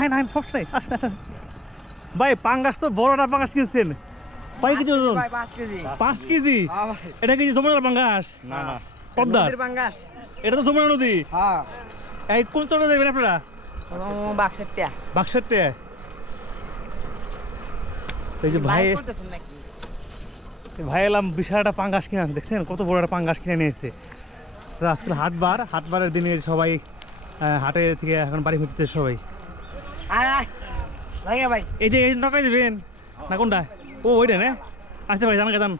high না সবসময় আসেন আসেন ভাই পাঙ্গাস তো বড়টা পাঙ্গাস কিনছেন কয় কেজি ওজন 5 কেজি এটা কি যমুনার পাঙ্গাস না না পদ্মার পাঙ্গাস এটা তো যমুনা নদী হ্যাঁ এই কোন চলে যাবেন আপনারা বাক্সারটা এই যে ভাই ভাই এলাম বিশাল একটা পাঙ্গাস কিনে দেখছেন কত বড় একটা পাঙ্গাস কিনে নিয়েছে আজকাল হাটবারের দিনে সবাই হাটে থেকে এখন বাড়ি ফিরতে সবাই ভাই এই যে এই নকাই দেবেন না কোনটা ও ওইটা না আসতে পারি জানা যান